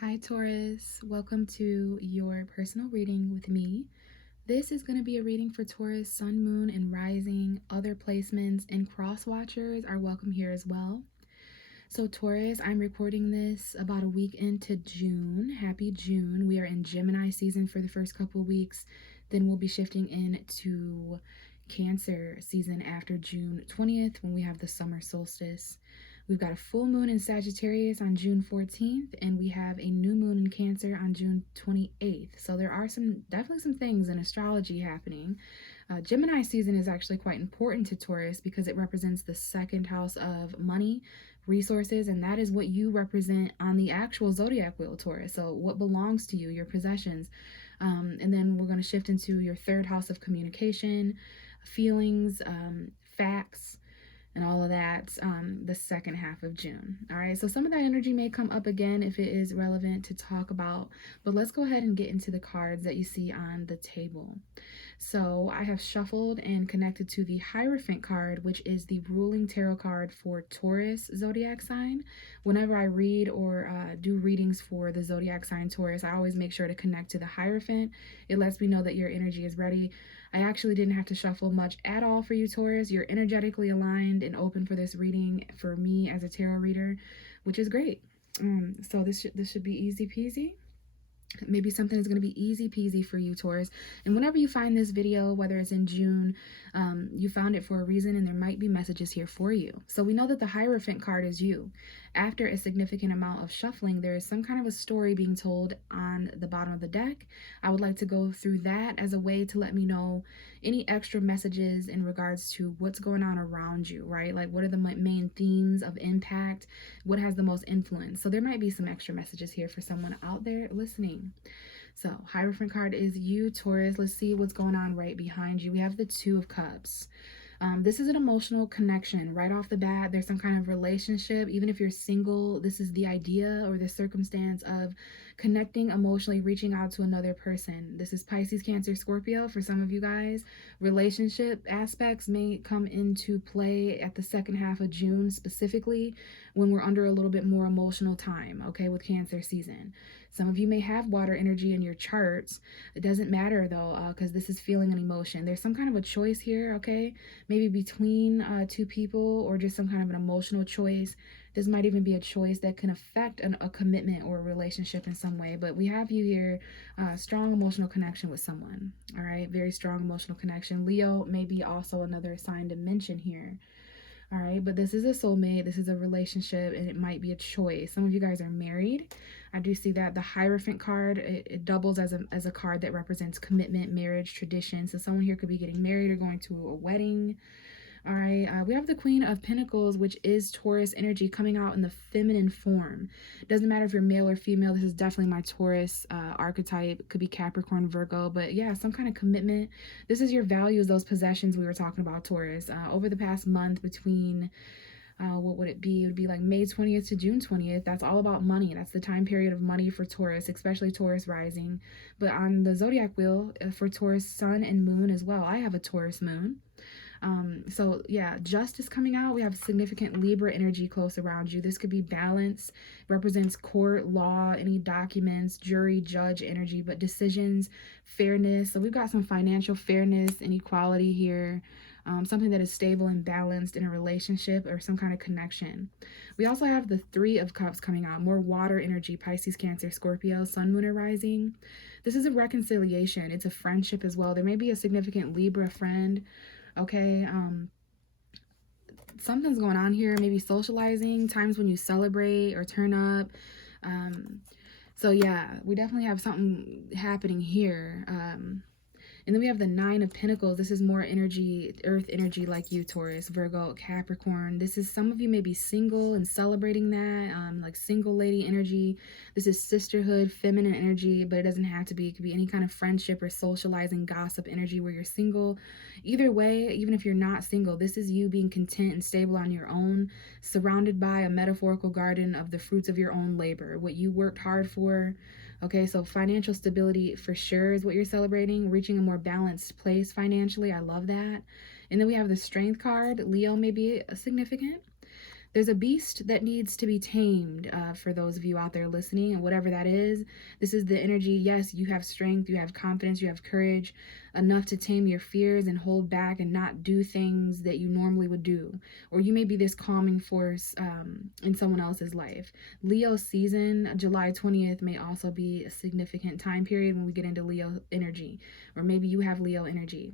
Hi Taurus, welcome to your personal reading with me. This is going to be a reading for Taurus, Sun, Moon, and Rising. Other placements and cross watchers are welcome here as well. So Taurus, I'm recording this about a week into June. Happy June. We are in Gemini season for the first couple of weeks. Then we'll be shifting into Cancer season after June 20th when we have the summer solstice. We've got a full moon in Sagittarius on June 14th, and we have a new moon in Cancer on June 28th. So there are definitely some things in astrology happening. Gemini season is actually quite important to Taurus because it represents the second house of money, resources, and that is what you represent on the actual zodiac wheel, Taurus. So what belongs to you, your possessions. And then we're going to shift into your third house of communication, feelings, facts, and all of that the second half of June. All right, so some of that energy may come up again if it is relevant to talk about, but let's go ahead and get into the cards that you see on the table. So I have shuffled and connected to the Hierophant card, which is the ruling tarot card for Taurus zodiac sign. Whenever I read or do readings for the zodiac sign Taurus, I always make sure to connect to the Hierophant. It lets me know that your energy is ready. I actually didn't have to shuffle much at all for you, Taurus. You're energetically aligned and open for this reading for me as a tarot reader, which is great. So this should be easy peasy. Maybe something is going to be easy peasy for you, Taurus. And whenever you find this video, whether it's in June, you found it for a reason, and there might be messages here for you. So we know that the Hierophant card is you. After a significant amount of shuffling, there is some kind of a story being told on the bottom of the deck. I would like to go through that as a way to let me know any extra messages in regards to what's going on around you, right? Like, what are the main themes of impact? What has the most influence? So there might be some extra messages here for someone out there listening. So Hierophant card is you, Taurus. Let's see what's going on right behind you. We have the Two of Cups. This is an emotional connection right off the bat. There's some kind of relationship. Even if you're single, this is the idea or the circumstance of connecting emotionally, reaching out to another person. This is Pisces, Cancer, Scorpio for some of you guys. Relationship aspects may come into play at the second half of June, specifically when we're under a little bit more emotional time, okay, with Cancer season. Some of you may have water energy in your charts. It doesn't matter though, because this is feeling an emotion. There's some kind of a choice here, okay? Maybe between two people or just some kind of an emotional choice. This might even be a choice that can affect a commitment or a relationship in some way. But we have you here, strong emotional connection with someone, all right? Very strong emotional connection. Leo may be also another sign to mention here. All right, but this is a soulmate, this is a relationship, and it might be a choice. Some of you guys are married. I do see that the Hierophant card, it doubles as a card that represents commitment, marriage, tradition. So someone here could be getting married or going to a wedding. All right, we have the Queen of Pentacles, which is Taurus energy coming out in the feminine form. Doesn't matter if you're male or female. This is definitely my Taurus archetype. Could be Capricorn, Virgo, but yeah, some kind of commitment. This is your values, those possessions we were talking about, Taurus. Over the past month between what would it be? It would be like May 20th to June 20th. That's all about money. That's the time period of money for Taurus, especially Taurus rising. But on the zodiac wheel for Taurus sun and moon as well, I have a Taurus moon. So yeah, justice coming out. We have significant Libra energy close around you. This could be balance, represents court, law, any documents, jury, judge energy, but decisions, fairness. So we've got some financial fairness and equality here. Something that is stable and balanced in a relationship or some kind of connection. We also have the Three of Cups coming out, more water energy, Pisces, Cancer, Scorpio, Sun, Moon, or Rising. This is a reconciliation. It's a friendship as well. There may be a significant Libra friend. Okay, something's going on here, maybe socializing, times when you celebrate or turn up. So yeah, we definitely have something happening here. And then we have the Nine of Pentacles. This is more energy, earth energy like you, Taurus, Virgo, Capricorn. This is, some of you may be single and celebrating that, like single lady energy. This is sisterhood, feminine energy, but it doesn't have to be. It could be any kind of friendship or socializing, gossip energy where you're single. Either way, even if you're not single, this is you being content and stable on your own, surrounded by a metaphorical garden of the fruits of your own labor, what you worked hard for. Okay, so financial stability for sure is what you're celebrating, reaching a more balanced place financially. I love that. And then we have the Strength card. Leo may be significant. There's a beast that needs to be tamed, for those of you out there listening, and whatever that is. This is the energy. Yes, you have strength, you have confidence, you have courage enough to tame your fears and hold back and not do things that you normally would do. Or you may be this calming force, in someone else's life. Leo season, July 20th, may also be a significant time period when we get into Leo energy. Or maybe you have Leo energy.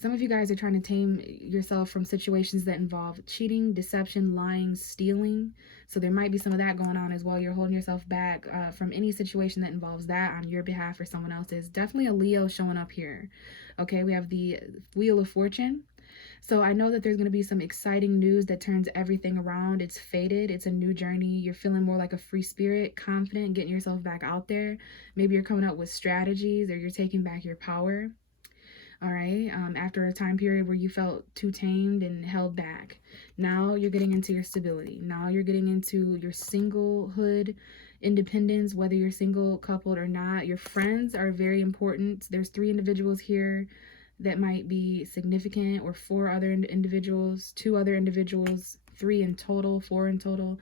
Some of you guys are trying to tame yourself from situations that involve cheating, deception, lying, stealing. So there might be some of that going on as well. You're holding yourself back, from any situation that involves that on your behalf or someone else's. Definitely a Leo showing up here. Okay, we have the Wheel of Fortune. So I know that there's going to be some exciting news that turns everything around. It's fated. It's a new journey. You're feeling more like a free spirit, confident, getting yourself back out there. Maybe you're coming up with strategies, or you're taking back your power. All right. After a time period where you felt too tamed and held back, now you're getting into your stability. Now you're getting into your singlehood, independence, whether you're single, coupled, or not. Your friends are very important. There's 3 individuals here that might be significant, or 4 other individuals, 2 other individuals, 3 in total, 4 in total.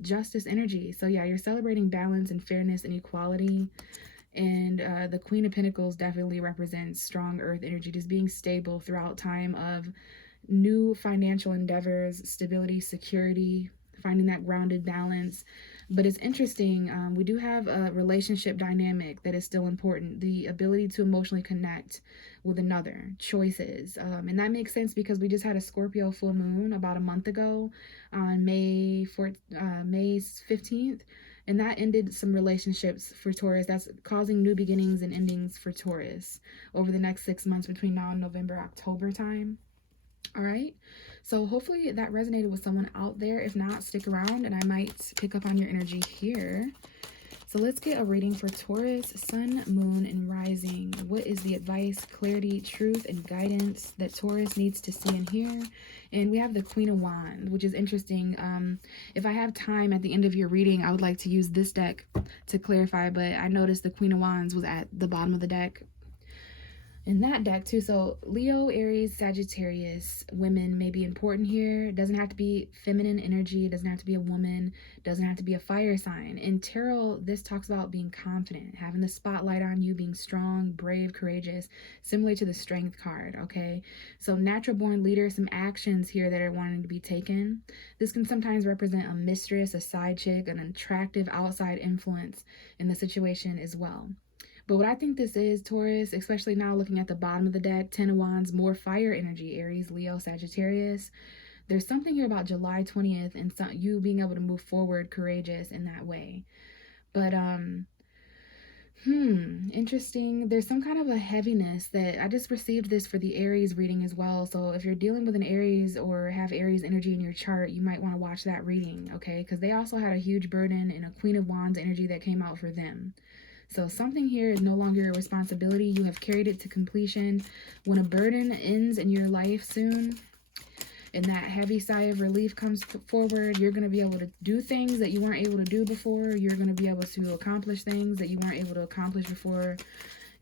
Justice energy. So yeah, you're celebrating balance and fairness and equality. And the Queen of Pentacles definitely represents strong earth energy, just being stable throughout time of new financial endeavors, stability, security, finding that grounded balance. But it's interesting, we do have a relationship dynamic that is still important, the ability to emotionally connect with another, choices. And that makes sense because we just had a Scorpio full moon about a month ago on May 15th. And that ended some relationships for Taurus. That's causing new beginnings and endings for Taurus over the next 6 months between now and November, October time. All right. So hopefully that resonated with someone out there. If not, stick around and I might pick up on your energy here. So let's get a reading for Taurus, Sun, Moon, and Rising. What is the advice, clarity, truth, and guidance that Taurus needs to see and hear? And we have the Queen of Wands, which is interesting. If I have time at the end of your reading, I would like to use this deck to clarify, but I noticed the Queen of Wands was at the bottom of the deck in that deck too. So Leo, Aries, Sagittarius women may be important here. It doesn't have to be feminine energy. It doesn't have to be a woman. It doesn't have to be a fire sign. In tarot, this talks about being confident, having the spotlight on you, being strong, brave, courageous, similar to the Strength card. Okay, so natural born leader, some actions here that are wanting to be taken. This can sometimes represent a mistress, a side chick, an attractive outside influence in the situation as well. But what I think this is, Taurus, especially now looking at the bottom of the deck, 10 of Wands, more fire energy, Aries, Leo, Sagittarius. There's something here about July 20th and you being able to move forward courageous in that way. But, interesting. There's some kind of a heaviness that I just received this for the Aries reading as well. So if you're dealing with an Aries or have Aries energy in your chart, you might want to watch that reading, okay? Because they also had a huge burden and a Queen of Wands energy that came out for them. So something here is no longer your responsibility. You have carried it to completion. When a burden ends in your life soon, and that heavy sigh of relief comes forward, you're going to be able to do things that you weren't able to do before. You're going to be able to accomplish things that you weren't able to accomplish before.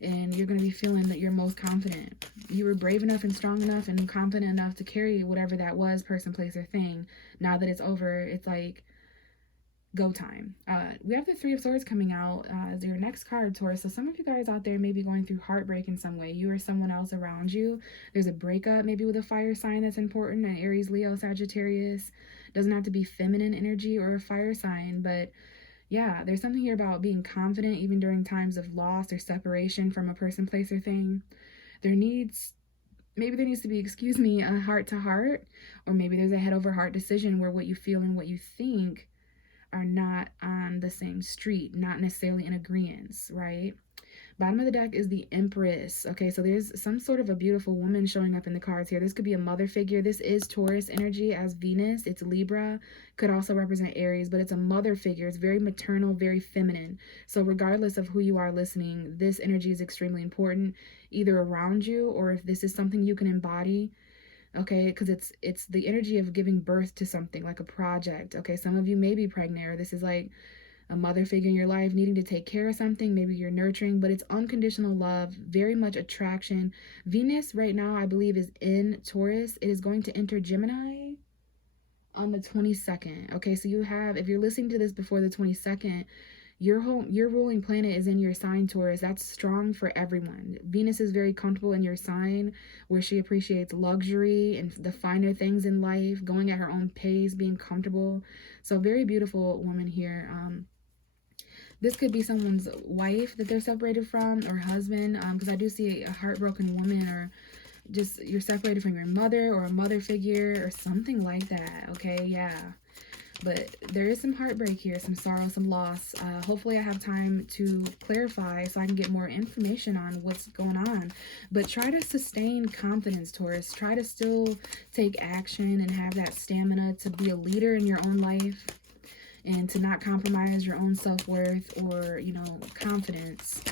And you're going to be feeling that you're most confident. You were brave enough and strong enough and confident enough to carry whatever that was, person, place, or thing. Now that it's over, it's like go time. We have the Three of Swords coming out as your next card, Taurus. So some of you guys out there may be going through heartbreak in some way. You or someone else around you. There's a breakup maybe with a fire sign that's important. An Aries, Leo, Sagittarius. Doesn't have to be feminine energy or a fire sign, but yeah, there's something here about being confident even during times of loss or separation from a person, place, or thing. Maybe there needs to be, a heart to heart, or maybe there's a head over heart decision where what you feel and what you think are not on the same street, not necessarily in agreement, right? Bottom of the deck is the Empress. Okay, so there's some sort of a beautiful woman showing up in the cards here. This could be a mother figure. This is Taurus energy as Venus. It's Libra. Could also represent Aries, but it's a mother figure. It's very maternal, very feminine. So regardless of who you are listening, this energy is extremely important, either around you or if this is something you can embody. Okay, because it's the energy of giving birth to something, like a project. Okay, some of you may be pregnant, or this is like a mother figure in your life needing to take care of something. Maybe you're nurturing, but it's unconditional love, very much attraction. Venus right now, I believe, is in Taurus. It is going to enter Gemini on the 22nd. Okay, so you have, if you're listening to this before the 22nd, your ruling planet is in your sign, Taurus. That's strong for everyone. Venus is very comfortable in your sign, where she appreciates luxury and the finer things in life, going at her own pace, being comfortable. So very beautiful woman here. This could be someone's wife that they're separated from, or husband, because I do see a heartbroken woman, or just you're separated from your mother or a mother figure or something like that. Okay, yeah. But there is some heartbreak here, some sorrow, some loss. Hopefully I have time to clarify so I can get more information on what's going on. But try to sustain confidence, Taurus. Try to still take action and have that stamina to be a leader in your own life, and to not compromise your own self-worth or, you know, confidence.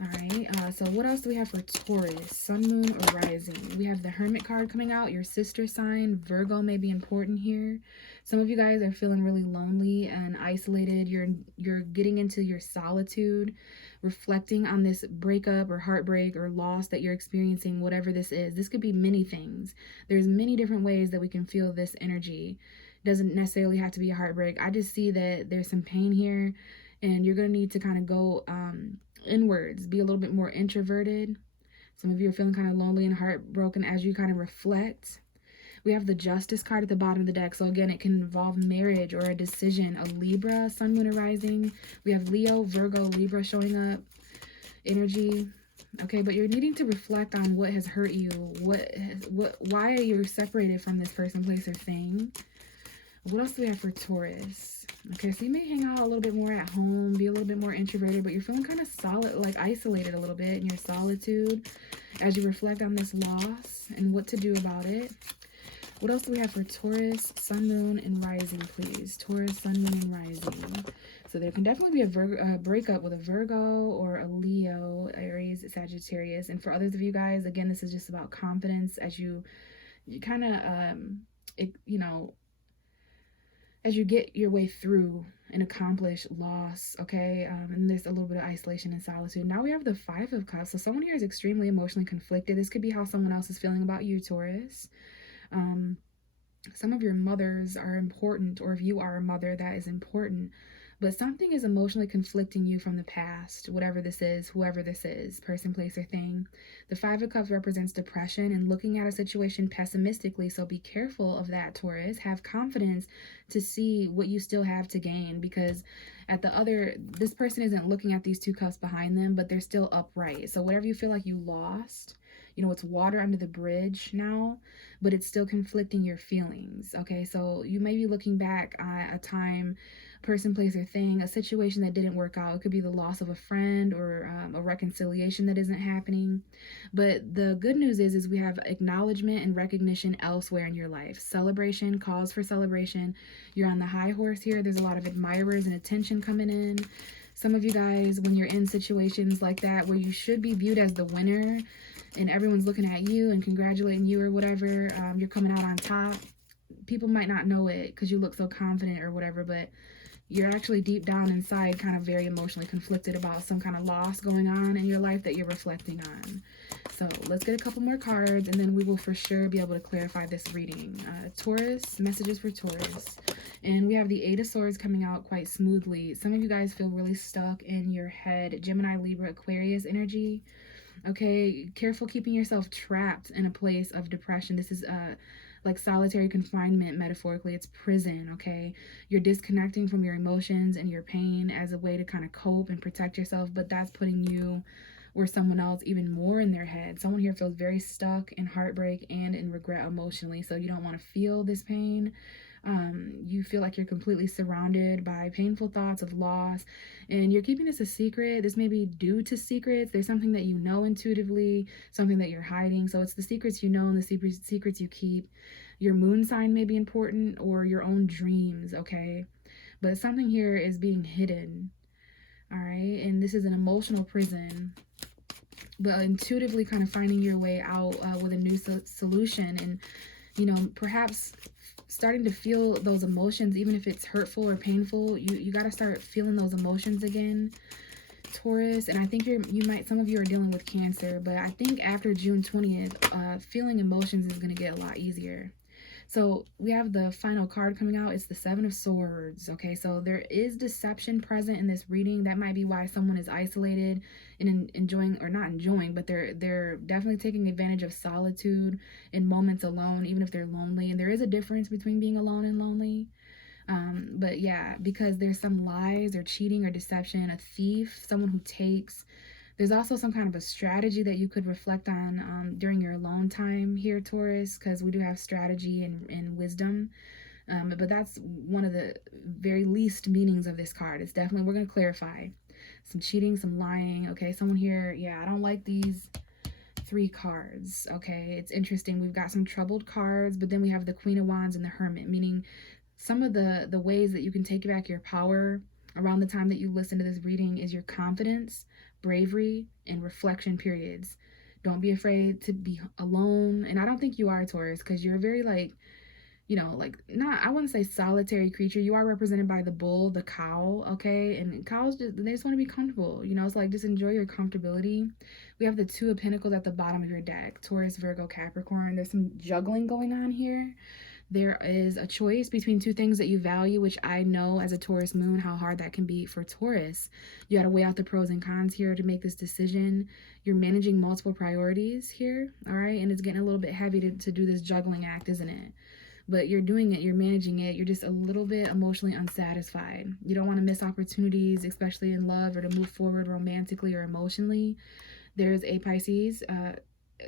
All right, so what else do we have for Taurus? Sun, moon, or rising? We have the Hermit card coming out. Your sister sign, Virgo, may be important here. Some of you guys are feeling really lonely and isolated. You're getting into your solitude, reflecting on this breakup or heartbreak or loss that you're experiencing, whatever this is. This could be many things. There's many different ways that we can feel this energy. Doesn't necessarily have to be a heartbreak. I just see that there's some pain here, and you're going to need to kind of go inwards, be a little bit more introverted. Some of you are feeling kind of lonely and heartbroken as you kind of reflect. We have the Justice card at the bottom of the deck. So again, it can involve marriage or a decision. A Libra, Sun, Moon, or Rising. We have Leo, Virgo, Libra showing up. Energy. Okay, but you're needing to reflect on what has hurt you. Why are you separated from this person, place, or thing? What else do we have for Taurus? Okay, so you may hang out a little bit more at home, be a little bit more introverted, but you're feeling kind of solid, like isolated a little bit in your solitude as you reflect on this loss and what to do about it. What else do we have for Taurus, Sun, Moon, and Rising, please? Taurus, Sun, Moon, and Rising. So there can definitely be a breakup with a Virgo or a Leo, Aries, Sagittarius. And for others of you guys, again, this is just about confidence as you kind of, you know, as you get your way through and accomplish loss, okay? And there's a little bit of isolation and solitude. Now we have the Five of Cups. So someone here is extremely emotionally conflicted. This could be how someone else is feeling about you, Taurus. Some of your mothers are important, or if you are a mother, that is important. But something is emotionally conflicting you from the past, whatever this is, whoever this is, person, place, or thing. The Five of Cups represents depression and looking at a situation pessimistically, so be careful of that, Taurus. Have confidence to see what you still have to gain, because this person isn't looking at these two cups behind them, but they're still upright. So whatever you feel like you lost, you know, it's water under the bridge now, but it's still conflicting your feelings, okay? So you may be looking back at a time, person, place, or thing, a situation that didn't work out. It could be the loss of a friend or a reconciliation that isn't happening. But the good news is we have acknowledgement and recognition elsewhere in your life. Celebration, cause for celebration. You're on the high horse here. There's a lot of admirers and attention coming in. Some of you guys, when you're in situations like that where you should be viewed as the winner and everyone's looking at you and congratulating you or whatever, you're coming out on top. People might not know it because you look so confident or whatever, but you're actually deep down inside kind of very emotionally conflicted about some kind of loss going on in your life that you're reflecting on. So let's get a couple more cards, and then we will for sure be able to clarify this reading. Taurus, messages for Taurus. And we have the Eight of Swords coming out quite smoothly. Some of you guys feel really stuck in your head. Gemini, Libra, Aquarius energy. Okay, careful keeping yourself trapped in a place of depression. This is like solitary confinement, metaphorically. It's prison, okay? You're disconnecting from your emotions and your pain as a way to kind of cope and protect yourself, but that's putting you or someone else even more in their head. Someone here feels very stuck in heartbreak and in regret emotionally, so you don't want to feel this pain. You feel like you're completely surrounded by painful thoughts of loss, and you're keeping this a secret. This may be due to secrets. There's something that you know intuitively, something that you're hiding. So it's the secrets you know and the secrets you keep. Your moon sign may be important, or your own dreams, okay? But something here is being hidden, all right? And this is an emotional prison, but intuitively kind of finding your way out with a new solution, and, you know, perhaps starting to feel those emotions, even if it's hurtful or painful. You got to start feeling those emotions again, Taurus. And I think some of you are dealing with Cancer, but I think after June 20th, feeling emotions is going to get a lot easier. So we have the final card coming out. It's the Seven of Swords. Okay, so there is deception present in this reading. That might be why someone is isolated and enjoying, or not enjoying, but they're definitely taking advantage of solitude in moments alone, even if they're lonely. And there is a difference between being alone and lonely. But yeah, because there's some lies or cheating or deception, a thief, someone who takes. There's also some kind of a strategy that you could reflect on during your alone time here, Taurus, because we do have strategy and wisdom. But that's one of the very least meanings of this card. It's definitely, we're going to clarify some cheating, some lying. Okay, someone here, yeah, I don't like these 3 cards. Okay, it's interesting. We've got some troubled cards, but then we have the Queen of Wands and the Hermit, meaning some of the ways that you can take back your power around the time that you listen to this reading is your confidence, bravery, and reflection periods. Don't be afraid to be alone. And I don't think you are, Taurus, because you're very like, like, not, I wouldn't say solitary creature. You are represented by the bull, the cow, okay? And cows they just want to be comfortable. It's like, just enjoy your comfortability. We have the Two of Pentacles at the bottom of your deck. Taurus, Virgo, Capricorn. There's some juggling going on here. There is a choice between 2 things that you value, which I know as a Taurus moon how hard that can be for Taurus. You got to weigh out the pros and cons here to make this decision. You're managing multiple priorities here, all right? And it's getting a little bit heavy to do this juggling act, isn't it? But you're doing it, you're managing it, you're just a little bit emotionally unsatisfied. You don't want to miss opportunities, especially in love, or to move forward romantically or emotionally. There's a Pisces,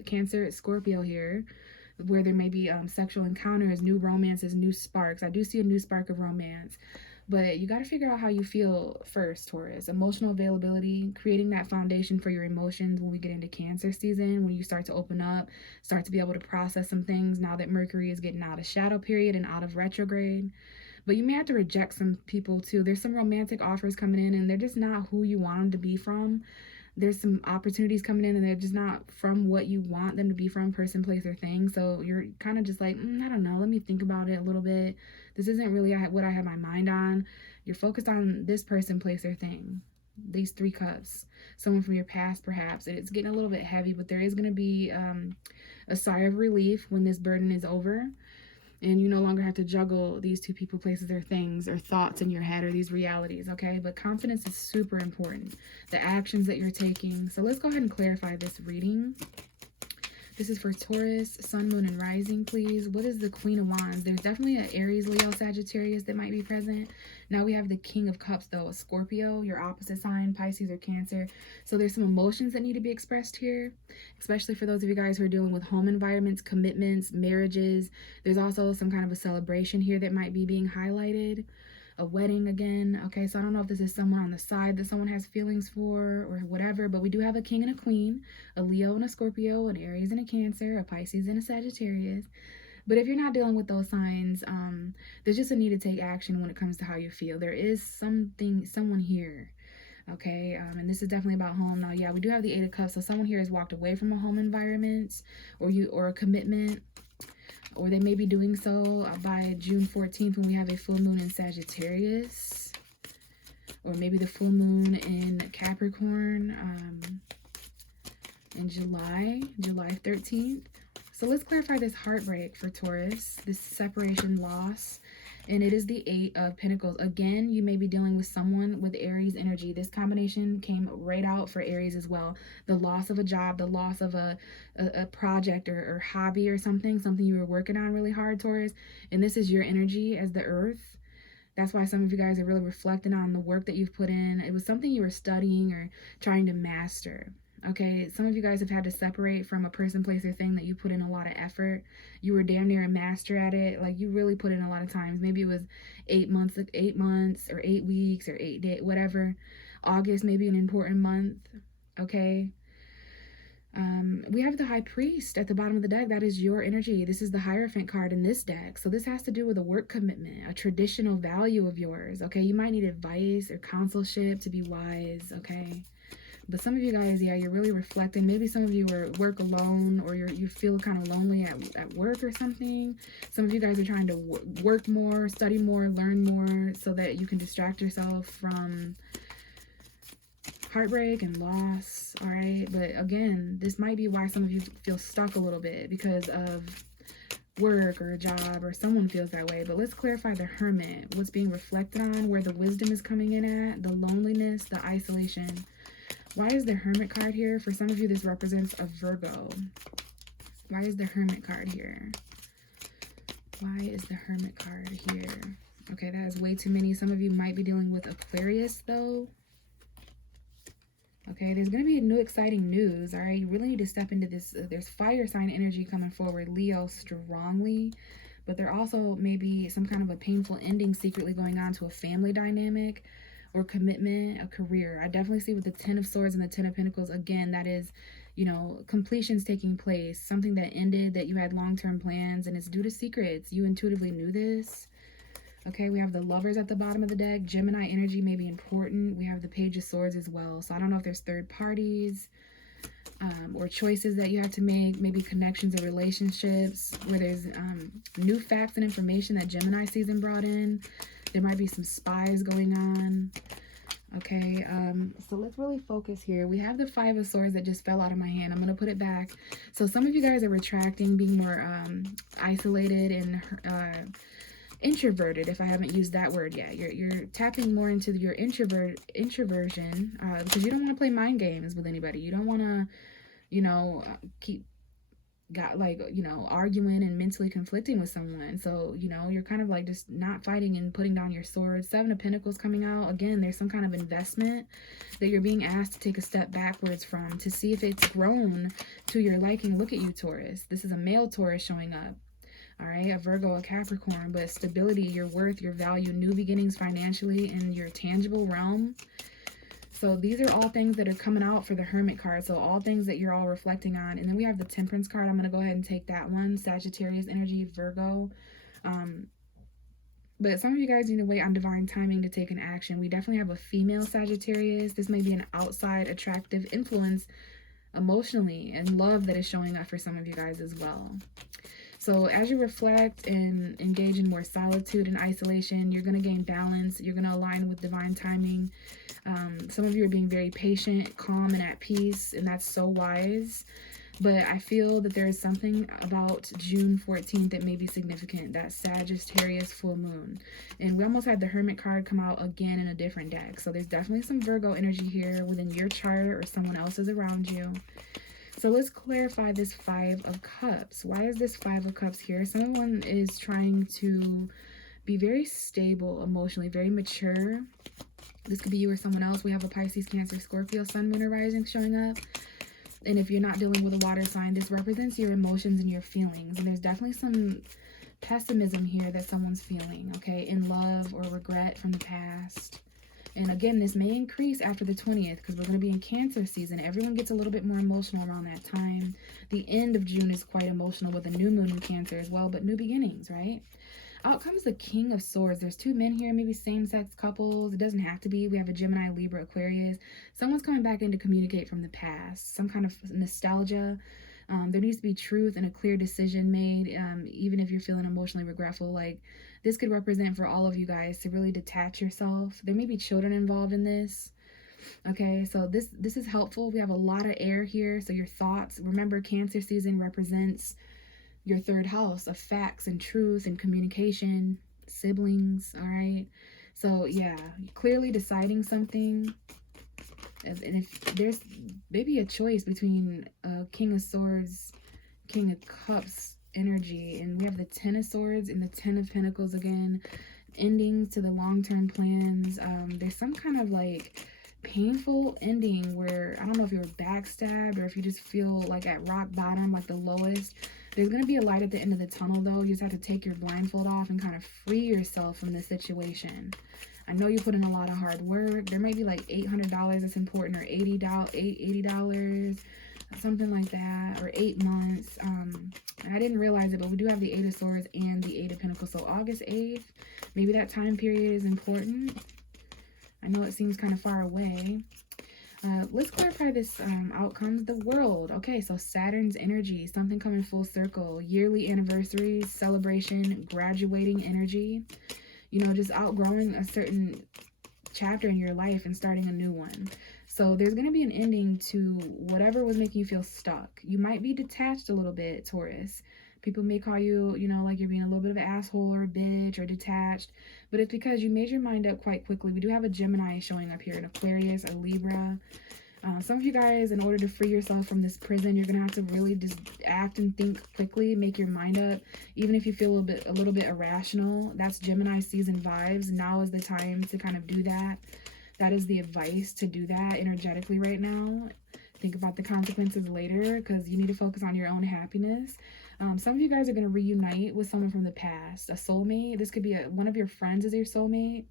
Cancer, Scorpio here, where there may be sexual encounters, new romances, new sparks. I do see a new spark of romance. But you got to figure out how you feel first, Taurus. Emotional availability, creating that foundation for your emotions when we get into Cancer season, when you start to open up, start to be able to process some things now that Mercury is getting out of shadow period and out of retrograde. But you may have to reject some people too. There's some romantic offers coming in and they're just not who you want them to be from. There's some opportunities coming in and they're just not from what you want them to be from, person, place, or thing. So you're kind of just like, I don't know, let me think about it a little bit. This isn't really what I have my mind on. You're focused on this person, place, or thing. These 3 cups. Someone from your past, perhaps. And it's getting a little bit heavy, but there is going to be a sigh of relief when this burden is over. And you no longer have to juggle these 2 people, places, or things, or thoughts in your head, or these realities, okay? But confidence is super important. The actions that you're taking. So let's go ahead and clarify this reading. This is for Taurus, Sun, Moon, and Rising, please. What is the Queen of Wands? There's definitely an Aries, Leo, Sagittarius that might be present. Now we have the King of Cups, though, a Scorpio, your opposite sign, Pisces or Cancer. So there's some emotions that need to be expressed here, especially for those of you guys who are dealing with home environments, commitments, marriages. There's also some kind of a celebration here that might be being highlighted. A wedding again. Okay, so I don't know if this is someone on the side that someone has feelings for or whatever, but we do have a King and a Queen, a Leo and a Scorpio, an Aries and a Cancer, a Pisces and a Sagittarius. But if you're not dealing with those signs, there's just a need to take action when it comes to how you feel. There is someone here, okay? And this is definitely about home. Now, yeah, we do have the 8 of Cups, so someone here has walked away from a home environment or a commitment, or they may be doing so by June 14th when we have a full moon in Sagittarius, or maybe the full moon in Capricorn in July 13th. So let's clarify this heartbreak for Taurus, this separation, loss. And it is the 8 of Pentacles. Again, you may be dealing with someone with Aries energy. This combination came right out for Aries as well. The loss of a job, the loss of a project or hobby or something you were working on really hard, Taurus. And this is your energy as the earth. That's why some of you guys are really reflecting on the work that you've put in. It was something you were studying or trying to master. Okay, some of you guys have had to separate from a person, place, or thing that you put in a lot of effort. You were damn near a master at it. Like, you really put in a lot of times. Maybe it was 8 months, or 8 weeks, or 8 days, whatever. August, maybe an important month. Okay. We have the High Priest at the bottom of the deck. That is your energy. This is the Hierophant card in this deck. So this has to do with a work commitment, a traditional value of yours. Okay, you might need advice or counselship to be wise. Okay. But some of you guys, yeah, you're really reflecting. Maybe some of you work alone, or you feel kind of lonely at work or something. Some of you guys are trying to work more, study more, learn more, so that you can distract yourself from heartbreak and loss. All right, but again, this might be why some of you feel stuck a little bit, because of work or a job, or someone feels that way. But let's clarify the Hermit, what's being reflected on, where the wisdom is coming in at, the loneliness, the isolation. Why is the Hermit card here? For some of you, this represents a Virgo. Why is the Hermit card here? Why is the Hermit card here? Okay, that is way too many. Some of you might be dealing with Aquarius, though. Okay, there's going to be new exciting news, all right? You really need to step into this. There's fire sign energy coming forward, Leo, strongly. But there also may be some kind of a painful ending secretly going on to a family dynamic or commitment, a career. I definitely see with the Ten of Swords and the Ten of Pentacles, again, that is, you know, completions taking place, something that ended, that you had long-term plans, and it's due to secrets. You intuitively knew this. Okay, we have the Lovers at the bottom of the deck. Gemini energy may be important. We have the Page of Swords as well. So I don't know if there's third parties or choices that you have to make, maybe connections or relationships where there's new facts and information that Gemini season brought in. There might be some spies going on. Okay, so let's really focus here. We have the Five of Swords that just fell out of my hand. I'm going to put it back. So some of you guys are retracting, being more isolated and introverted, if I haven't used that word yet. You're tapping more into your introversion because you don't want to play mind games with anybody. You don't want to, you know, keep arguing and mentally conflicting with someone. So, you know, you're kind of like just not fighting and putting down your sword. Seven of Pentacles coming out. Again, there's some kind of investment that you're being asked to take a step backwards from to see if it's grown to your liking. Look at you, Taurus. This is a male Taurus showing up. All right, a Virgo, a Capricorn, but stability, your worth, your value, new beginnings financially in your tangible realm. So these are all things that are coming out for the Hermit card. So all things that you're all reflecting on. And then we have the Temperance card. I'm going to go ahead and take that one. Sagittarius energy, Virgo. But some of you guys need to wait on divine timing to take an action. We definitely have a female Sagittarius. This may be an outside attractive influence emotionally and love that is showing up for some of you guys as well. So as you reflect and engage in more solitude and isolation, you're going to gain balance. You're going to align with divine timing. Some of you are being very patient, calm, and at peace, and that's so wise. But I feel that there is something about June 14th that may be significant, that Sagittarius full moon. And we almost had the Hermit card come out again in a different deck. So there's definitely some Virgo energy here within your chart or someone else's around you. So let's clarify this Five of Cups. Why is this Five of Cups here? Someone is trying to be very stable emotionally, very mature. This could be you or someone else. We have a Pisces, Cancer, Scorpio, Sun, Moon, or Rising showing up. And if you're not dealing with a water sign, this represents your emotions and your feelings. And there's definitely some pessimism here that someone's feeling, okay, in love or regret from the past. And again, this may increase after the 20th because we're going to be in Cancer season. Everyone gets a little bit more emotional around that time. The end of June is quite emotional with a new moon in Cancer as well, but new beginnings, right? Out comes the King of Swords. There's two men here, maybe same-sex couples. It doesn't have to be. We have a Gemini, Libra, Aquarius. Someone's coming back in to communicate from the past. Some kind of nostalgia. There needs to be truth and a clear decision made, even if you're feeling emotionally regretful. Like, this could represent for all of you guys to really detach yourself. There may be children involved in this. Okay, so this is helpful. We have a lot of air here. So your thoughts, remember, Cancer season represents your third house of facts and truth and communication, siblings, all right? So yeah, clearly deciding something. And if there's maybe a choice between King of Swords, King of Cups energy, and we have the Ten of Swords and the Ten of Pentacles again, endings to the long-term plans. There's some kind of like painful ending where, I don't know if you were backstabbed or if you just feel like at rock bottom, like the lowest. There's going to be a light at the end of the tunnel, though. You just have to take your blindfold off and kind of free yourself from this situation. I know you put in a lot of hard work. There may be like $800 that's important, or $80, something like that, or 8 months. And I didn't realize it, but we do have the Eight of Swords and the Eight of Pentacles. So August 8th, maybe that time period is important. I know it seems kind of far away. Let's clarify this outcomes. The World. Okay, so Saturn's energy, something coming full circle. Yearly anniversaries, celebration, graduating energy. You know, just outgrowing a certain chapter in your life and starting a new one. So there's going to be an ending to whatever was making you feel stuck. You might be detached a little bit, Taurus, People may call you, like you're being a little bit of an asshole or a bitch or detached, but it's because you made your mind up quite quickly. We do have a Gemini showing up here, an Aquarius, a Libra. Some of you guys, in order to free yourself from this prison, you're gonna have to really just act and think quickly, make your mind up. Even if you feel a little bit irrational, that's Gemini season vibes. Now is the time to kind of do that. That is the advice, to do that energetically right now. Think about the consequences later, because you need to focus on your own happiness. Some of you guys are going to reunite with someone from the past, a soulmate. This could be one of your friends is your soulmate.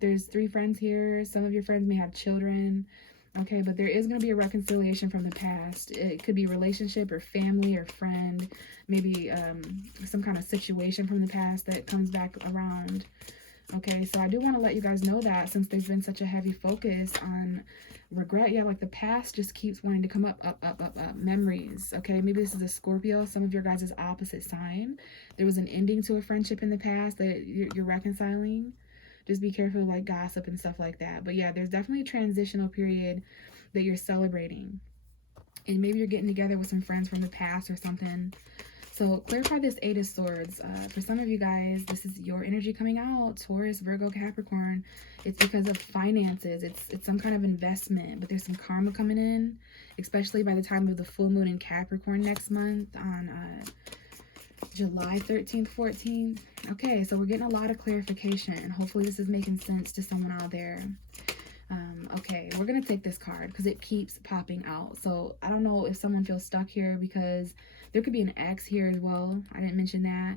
There's 3 friends here. Some of your friends may have children. Okay, but there is going to be a reconciliation from the past. It could be relationship or family or friend, maybe some kind of situation from the past that comes back around. Okay, so I do want to let you guys know that, since there's been such a heavy focus on regret, yeah, like the past just keeps wanting to come up, memories. Okay, maybe this is a Scorpio, some of your guys' opposite sign. There was an ending to a friendship in the past that you're reconciling. Just be careful of like gossip and stuff like that. But yeah, there's definitely a transitional period that you're celebrating. And maybe you're getting together with some friends from the past or something. So clarify this 8 of Swords. For some of you guys, this is your energy coming out. Taurus, Virgo, Capricorn. It's because of finances. It's some kind of investment. But there's some karma coming in, especially by the time of the full moon in Capricorn next month on July 13th, 14th. Okay, so we're getting a lot of clarification. Hopefully this is making sense to someone out there. Okay, we're going to take this card because it keeps popping out. So I don't know if someone feels stuck here, because there could be an ex here as well. I didn't mention that.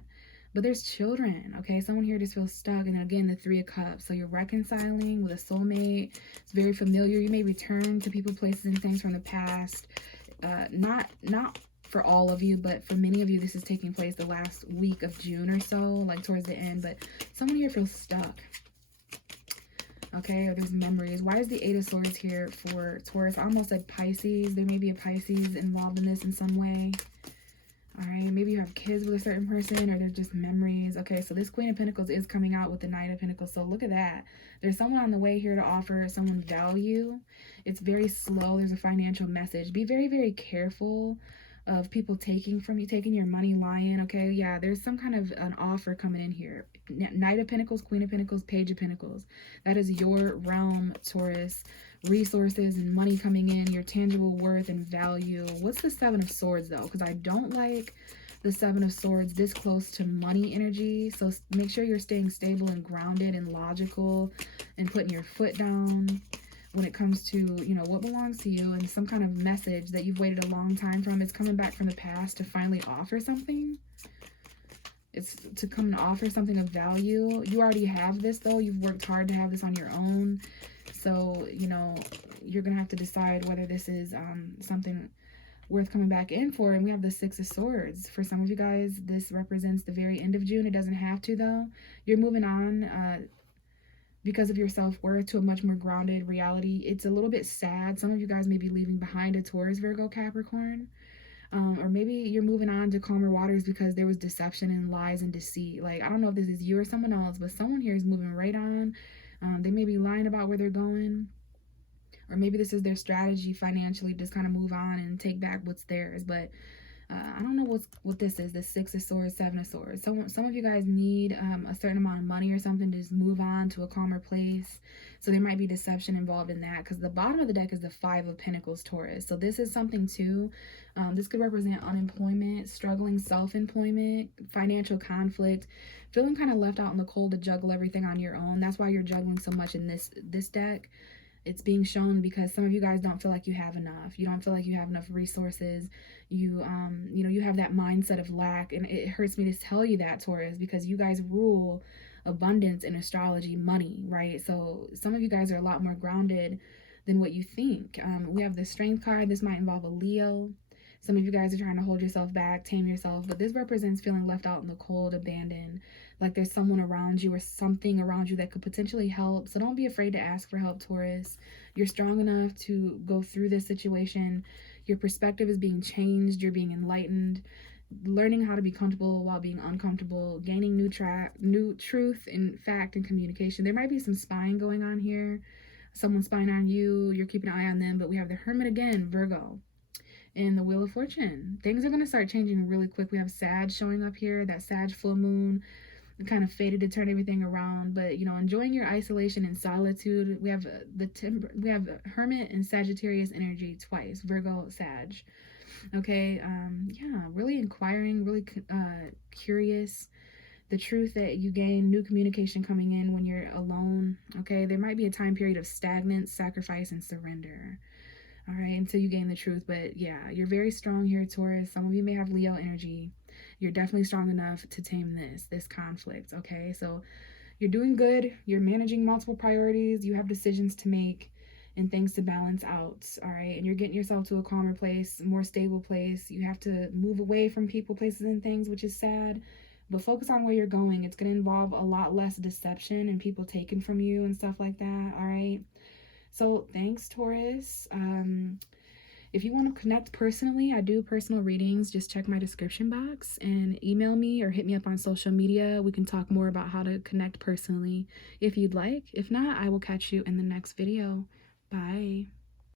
But there's children, okay? Someone here just feels stuck. And again, the 3 of Cups. So you're reconciling with a soulmate. It's very familiar. You may return to people, places, and things from the past. Not for all of you, but for many of you, this is taking place the last week of June or so, like towards the end. But someone here feels stuck. Okay, or there's memories. Why is the 8 of Swords here for Taurus? I almost said Pisces. There may be a Pisces involved in this in some way. All right, maybe you have kids with a certain person, or there's just memories. Okay, so this Queen of Pentacles is coming out with the Knight of Pentacles. So look at that. There's someone on the way here to offer someone value. It's very slow. There's a financial message. Be very, very careful of people taking from you, taking your money, lying. Okay, yeah, there's some kind of an offer coming in here. Knight of Pentacles, Queen of Pentacles, Page of Pentacles. That is your realm, Taurus. Resources and money coming in, your tangible worth and value. What's the 7 of Swords though? Because I don't like the 7 of Swords this close to money energy. So make sure you're staying stable and grounded and logical and putting your foot down when it comes to, what belongs to you, and some kind of message that you've waited a long time from. It's coming back from the past to finally offer something. It's to come and offer something of value. You already have this though. You've worked hard to have this on your own. So, you're going to have to decide whether this is something worth coming back in for. And we have the 6 of Swords. For some of you guys, this represents the very end of June. It doesn't have to though. You're moving on because of your self-worth to a much more grounded reality. It's a little bit sad. Some of you guys may be leaving behind a Taurus, Virgo, Capricorn. Or maybe you're moving on to calmer waters because there was deception and lies and deceit. Like, I don't know if this is you or someone else, but someone here is moving right on. They may be lying about where they're going. Or maybe this is their strategy financially, just kind of move on and take back what's theirs. But I don't know what this is, the 6 of Swords, 7 of Swords. So some of you guys need a certain amount of money or something to just move on to a calmer place. So there might be deception involved in that, because the bottom of the deck is the 5 of Pentacles, Taurus. So this is something too. This could represent unemployment, struggling self-employment, financial conflict, feeling kind of left out in the cold to juggle everything on your own. That's why you're juggling so much in this deck. It's being shown because some of you guys don't feel like you have enough. You don't feel like you have enough resources. You have that mindset of lack, and it hurts me to tell you that, Taurus, because you guys rule abundance in astrology, money, right? So some of you guys are a lot more grounded than what you think. We have the Strength card. This might involve a Leo. Some of you guys are trying to hold yourself back, tame yourself, but this represents feeling left out in the cold, abandoned, like there's someone around you or something around you that could potentially help. So don't be afraid to ask for help, Taurus. You're strong enough to go through this situation. Your perspective is being changed. You're being enlightened, learning how to be comfortable while being uncomfortable, gaining new truth and fact and communication. There might be some spying going on here. Someone spying on you. You're keeping an eye on them. But we have the Hermit again, Virgo. in the Wheel of Fortune. Things are going to start changing really quick. We have Sag showing up here, that Sag full moon kind of fated to turn everything around. But enjoying your isolation and solitude. We have we have Hermit and Sagittarius energy twice, Virgo, Sag. Okay, yeah, really inquiring, really curious. The truth that you gain, new communication coming in when you're alone. Okay, there might be a time period of stagnance, sacrifice, and surrender. All right, until you gain the truth. But yeah, you're very strong here, Taurus. Some of you may have Leo energy. You're definitely strong enough to tame this conflict. Okay, so you're doing good. You're managing multiple priorities. You have decisions to make and things to balance out. All right, and you're getting yourself to a calmer place, more stable place. You have to move away from people, places, and things, which is sad. But focus on where you're going. It's going to involve a lot less deception and people taken from you and stuff like that. All right. So thanks, Taurus. If you want to connect personally, I do personal readings. Just check my description box and email me or hit me up on social media. We can talk more about how to connect personally if you'd like. If not, I will catch you in the next video. Bye.